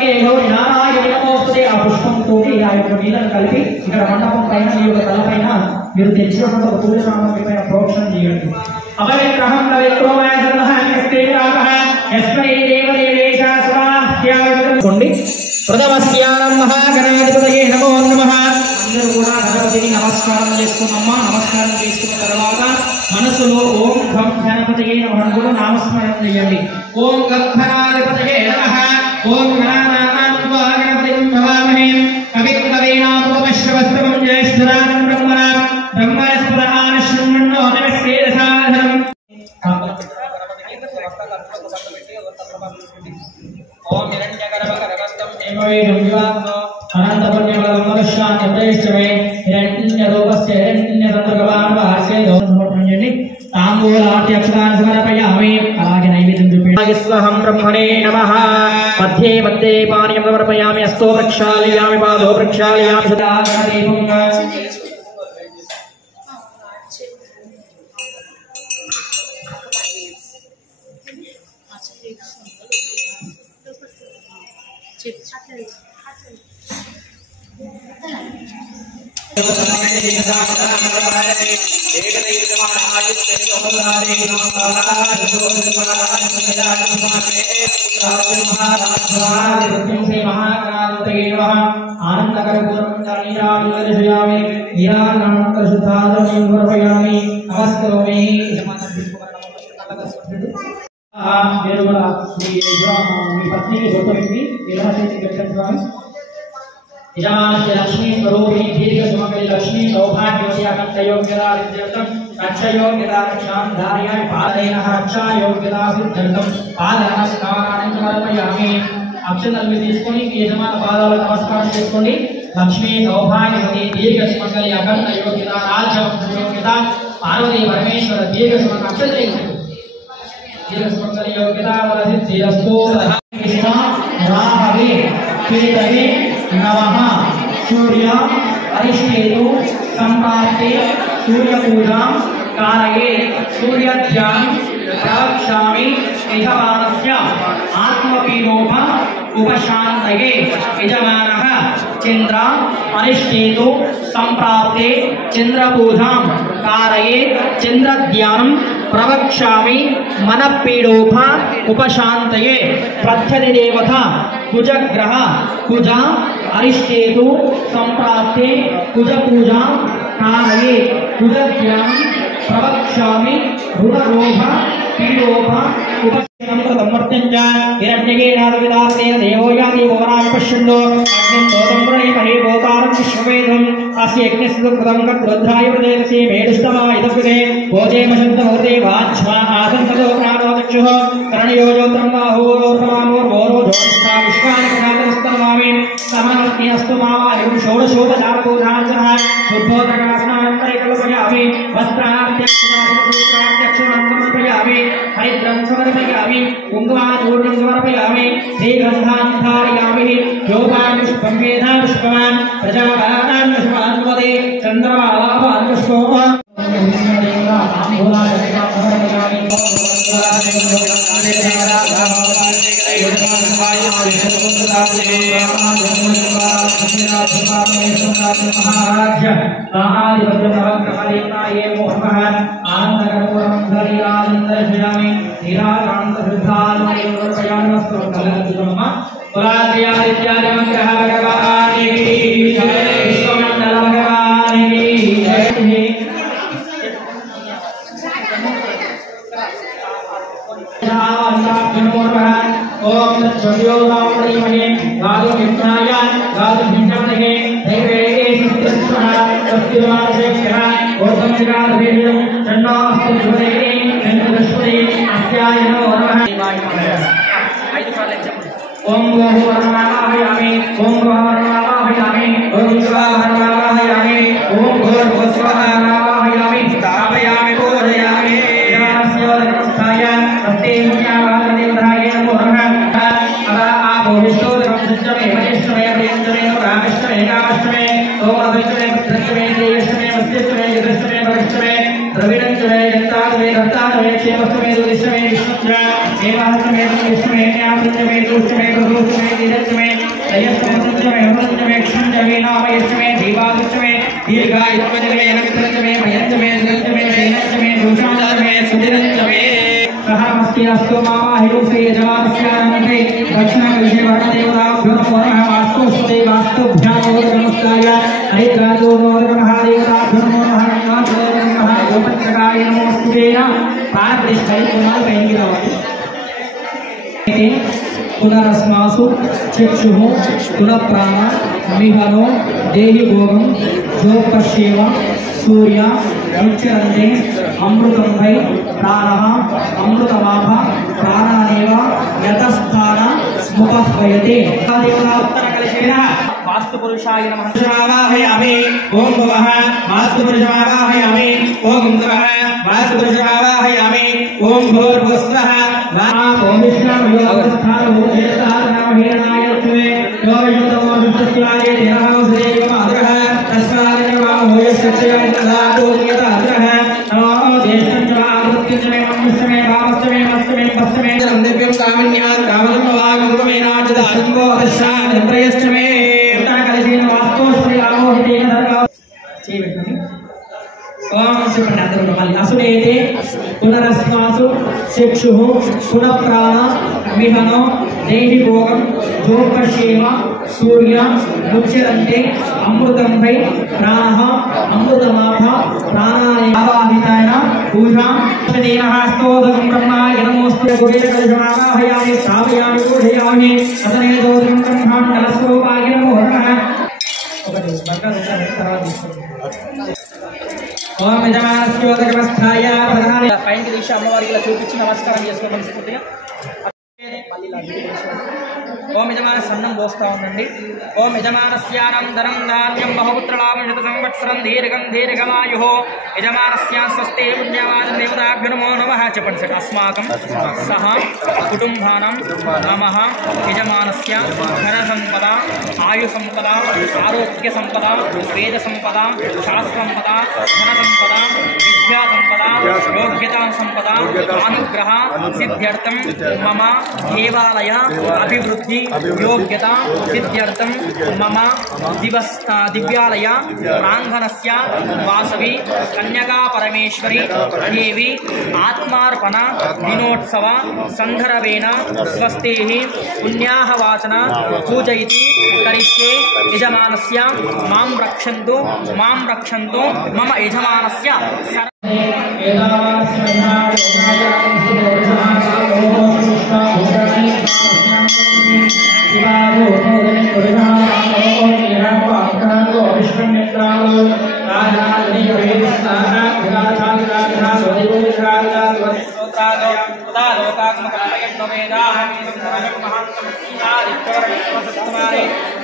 सर्वदेवो नारायण नमोस्तुते आ पुष्पंతో ఆ యొక్క నీళ్ళను కలిపి ఇక్కడ మండపం పైన మీ యొక్క తలపైన మీరు తెచ్చినటువంటి ఒక తులసినామం పైన ప్రోక్షణ చేయండి. అపవిత్రహం పవిత్రోమయ సర్వః నిస్తేరాపః యస్మై దేవదేవేశ స్వాహ్యాయ ప్రథమస్యానం మహాగణాధిపతయే నమో నమః. అందరూ కూడా గణపతికి నమస్కారం చేసుకున్నామా. నమస్కారం చేసుకున్న తర్వాత మనసులో ఓం గం గణపతయే నమః కూడా నామస్మరణ చేయండి. ఓం గం గణాధిపతయే నమః. ఓం గణానాం త్వా గణపతిం భవామహే కవిం కవీనాముపమశ్రవస్తమం జ్యేష్ఠరాజం బ్రహ్మణా బ్రహ్మణస్పదాన శృణ్వన్నో నమస్కేరసాధనం. ఓం హిరణ్యగర్భగర్భస్థం హేమవేదం వివాహో అనంతపుణ్యమలమనుష్యాన్ని ప్రతిష్టమే హిరణ్యరూపస్య హిరణ్యతత్వభగవాన్ వాస్య దోషమోక్షం చేయండి. తాంబూలాటి అక్షరాన్ని సమర్పయామి. అలాగే నైవేద్యం చూపించండి. స్వహం బ్రహ్మణే నమః. మధ్యే మధ్యే పానీయం సమర్పయామి. హస్తో ప్రక్షాళయామి పాదో ప్రక్షాళయామి. సదాగణదీపం लक्ष्मी स्वरूपी दीर्घ सुमंगली लक्ष्मी सौभाग्यवती अकंठयोग्यता सिद्ध्यर्थम अक्षयोग्यता रक्षां धारयामि पादयनः रक्षायोग्यता सिद्ध्यर्थम पाद नमस्कारान् समर्पयामि. అక్షతలు తీసుకొని మీ యజమాన పాదాలకు నమస్కారం చేసుకోండి. లక్ష్మీ సౌభాగ్యవతి దీర్ఘ సుమంగలి అఖండ యోగ్యత రాజ్యవంశ యోగ్యత పార్వతీ పరమేశ్వర దీర్ఘ సుమంగళ అక్షతలు దీర్ఘ సుమంగలి యోగ్యత వరసిద్ధిరస్తు. కృష్ణ రాహవే కేతవే नमः. सूर्य अरिष्टेतु संप्राप्ते सूर्य पूजां कारये सूर्यध्यान प्रवक्ष्यामि. यजमानस्य आत्मपीडोप उपशान्तये यजमानः चंद्र अरिष्टेतु संप्राप्ते चंद्रपूजां कारये चंद्रध्यानं प्रवक्ष्यामि. मनपीडोप उपशान्तये प्रत्यधिदेवता कुजग्रह कुज अरिष्टेतु संप्राप्ते कुज पूजा कारये कुजध्यानं प्रवक्ष्यामि. ऋणरोध पीडोप उपशान्तये समर्थ्यञ्च हिरण्यकेनादविदास्तेन देवो याति भुवनानि पश्यन्तो अग्निं दोतं प्रणीमहे भूतारं विश्ववेदम् अस्य यज्ञस्य कृतं गद्रुद्धाय प्रदेशे मेढुष्टमा इदकृते भोजेमशब्दभूते वाച്ഛ्वा आसन्ततो प्राणो चक्षुः करणयोजोत्रं बाहोरोर्मामोर्वोरो ज्योतिष्ठा विश्वानिकनाथस्तमामि. समानस्ति अस्तु मावायुं षोडशोपचारपूजाञ्चः शुद्धोदकासनानन्तरे कल्पयामि. वस्त्राद्यक्षणाद्यक्षणान् समर्पयामि. हरिद्रं समर्पयामि. कुङ्कुमाचूर्णं समर्पयामि. श्रीगन्धान् धारयामि. योगान् पुष्पं वेदान् पुष्पवान् प्रजावान् पुष्पान् वदे चन्द्रमालाभान् पुष्पो ओम वरुणावाहयामि ओम वरुणावाहयामि ओम स्वाहावाहयामि ओम भूर्भुवस्वाहावाहयामि स्थापयामि पूजयामि यास्य स्थाय अस्ते मुख्यावाहदेवताय नमो नमः अदा आपो विष्णुदेवं सज्जमे वैष्णवे प्रियंजने रामेश्वरे कामेश्वरे सोमविष्णवे भद्रश्वे देवश्वे वस्यश्वे यदश्वे भविष्यवे द्रविणश्वे दत्ताश्वे दत्ताश्वे क्षेमश्वे दुरिश्वे विष्णुश्वे देवाश्वे विष्णुवे न्यासश्वे दुष्वे गुरुश्वे धीरश्वे पुनरस्मासु चक्षुः पुनःप्राण मिहनो देहि भोगं जोपश्येव सूर्य मुच्यरन्ते अमृतं वै प्राणः अमृतमाभ प्राणानेव यतस्थान स्मुपह्वयते वास्तुपुरुषाय नमः वाहयामि ओम भवः वास्तुपुरुषावाहयामि ओम नमः वास्तुपुरुषावाहयामि ओम भूर्भुवस्वः ओम विष्णुयोगस्थानो देवतानामहेणाय त्वे योगयुतमो विष्णुस्याय देवः श्रीमाधरः तस्मात् नमो यस्यचयं ददातु यतः नमो देशं च आवृत्तिं ममस्मे वामस्मे मस्मे पस्मे दिव्यं कामन्यां कामनमवागममेनाचदारंगो दशानत्रयश्चमे ताकलशीन वास्तु श्री रामो हितेन धर्मः चेवति ओम शिवनाथं असुरेते पुनरस्मासु चक्षुः पुनःप्राण मिहनो देहि भोगं जोपश्येव सूर्य मुच्यरन्ते अमृतं वै प्राणः अमृतमाभ प्राणानेव आवाहिताय पूजां देवः स्तोत्रं ब्रह्माय नमोऽस्तु कुबेरकलशमावाहयामि स्थापयामि पूजयामि तदनेदोत्रं ब्रह्माण्डस्वरूपाय नमो नमः ओम यजमानस्योदकवस्थाय प्रधान पैन की दिशा अम्मवारी చూపించి నమస్కారం చేసుకో మనస్ఫూర్తిగా ओम यजमान सन्नं పోస్తా ఉండండి ओम यजमानस्यानं धनं धान्यं बहुपुत्रलाभं शत संवत्सरं दीर्घं दीर्घमायुः यजमानस्या स्वस्ति पुण्यवान् देवताभ्यो नमो नमः చెప్పండి సార్ अस्माकं सह कुटुंबानां नमः यजमानस्य धन संपदा आयु संपदा आरोग्य संपदा वेद संपदा शास्त्र संपदा धन संपदा विद्या संपदा योग्यता संपदा अनुग्रह सिद्ध्यर्थं मम देवालय अभिवृद्धि योग्यता सिद्ध्यर्थं मम दिव्यालय प्रांगणस्य वासवी कन्यका परमेश्वरी देवी आत्मार्पण दिनोत्सव संदर्भेन स्वस्तेः पुण्याः वाचन पूजयति करिष्ये यजमानस्य मां रक्षन्तु मम यजमानस्य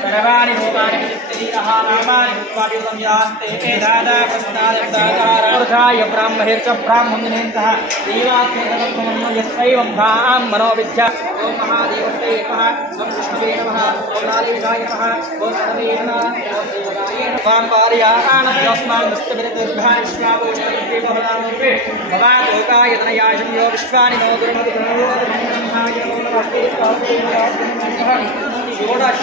सर्वाणि भूतानि विचित्रितः नामानि उत्पादितं यास्ते ते दादा प्रस्तादय ब्राह्मणेर्च ब्राह्मणेन्तः देवात्मकमनो यस्यैवं भां मनोविद्या ओम महादेवते नमः ओम विष्णवे नमः ओम लालिविदाय नमः ओम सर्वे नमः ओम देवदाय नमः ओम पारयान यस्मान् दस्तविरतुर्भान् विश्वावोष्टके भवनामोपे भवान् लोकाय तनयाशं यो विश्वानि नो दुर्मदुर्महाय नमः षोडश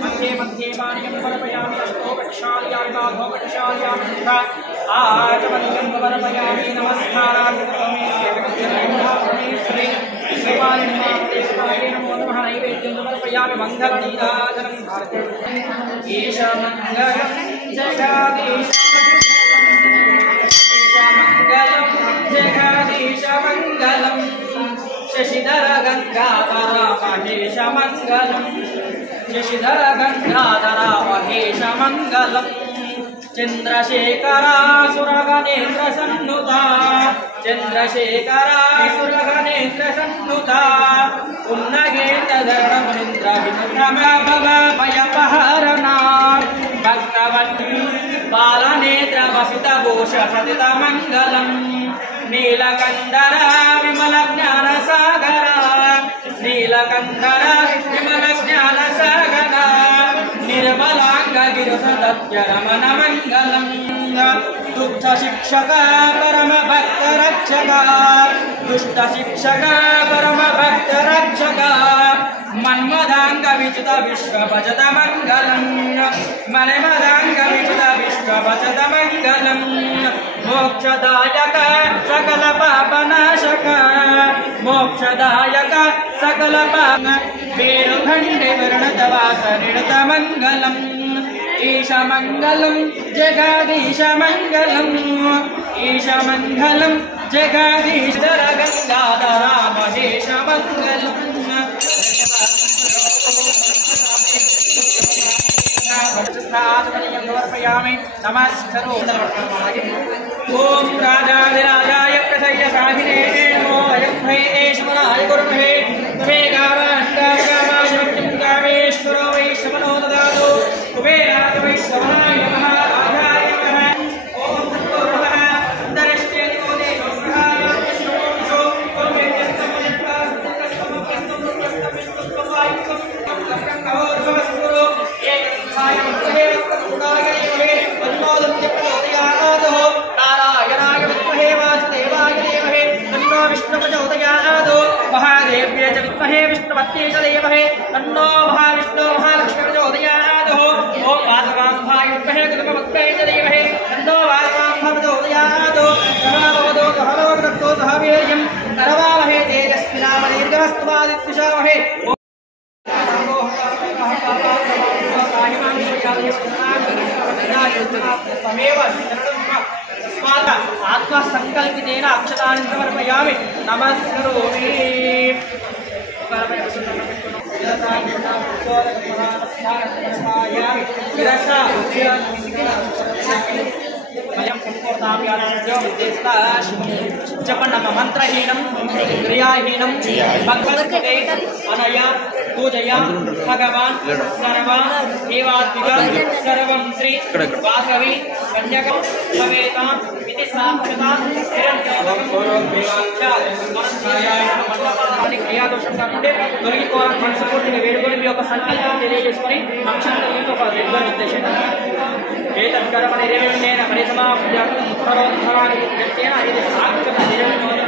मध्ये मध्ये पानीयं समर्पयामि अस्तो वक्षाल्यां बाधो वक्षाल्यां आचमनीयं समर्पयामि नमस्कारान् करोमि श्री समर्पयामि मंगलनीराजनं ईश मंगलं जगदीश जगदीश मंगलं शशिधर गंगाधर महेश मंगलं शशिधर गंगाधर महेश मंगलं चंद्रशेखरासुरगणेन्द्र सन्नुता चंद्रशेखरासुरगणेन्द्र सन्नुता उन्नगेन्द्रधरणमुनीन्द्र विक्रम भव भयपहरणा भक्तवती बालनेत्र वसित भूष सतित मंगलम नीलकंदर विमल ज्ञान सागर नीलकंदर विमल ज्ञान सागर निर्मलांग गिरिसदत्य रमण मंगलम दुष्ट शिक्षक परम भक्त रक्षक दुष्ट शिक्षक परम भक्त रक्षक मन्मदांग विचित विश्व भजत मंगलम मन्मदांग विचित विश्व भजत मंगलम मोक्षदायक सकल पापनाशक मोक्षदायक सकल पाप वेरुखंडे वरुणदवास निरत मंगलम ईश मंगलम जगदीश मंगलम ईश मंगलम जगदीश गंगाधर महेश मंगलम ओम राजाधिराजाय प्रसय्यशाहिने नमो अयग्भयेश्वराय गुरुमहे तमे गावाष्टागामाय भक्तिं गावेश्वरो वैश्वनो ददातु कुबेराय वैश्वनाय नमः राजाय नमः ओम तत्तो नमः दर्शते निकोदे नमः शोषो महादेव्य च विद्महे विष्णुपत्नी च धीमहि तन्नो महाविष्णु महालक्ष्मी प्रचोदयात् ओम वासवांभाय विद्महे गणपतये च धीमहि तन्नो वासवांभ प्रचोदयात् नमो सहलो वृक्तो सह वीर्यं करवावहे तेजस्विनामदीर्घस्तुमादित्युषावहे आत्मा संकल्पितेन अक्षतानि समर्पयामि नमस्करोमि जपन मंत्रहीनं क्रियाहीनं भगवद्गीते अनया पूजया भगवान सर्वान् देवात्मिकं सर्वं श्री वासवी कन्यकं भवेतां इति साक्षात् క్రియాదోషం కాకుండా తొలగిపోవాలని మనస్ఫూర్తిగా వేడుకొని మీ యొక్క సంకల్పం తెలియజేసుకుని అక్షంతలతో ఒక నిర్దేశం ఏతత్కర్మ నిర్వహణేన పరిసమాప్యాకం ఉత్తరోత్తరాన్ని ఇది సాక్షాత్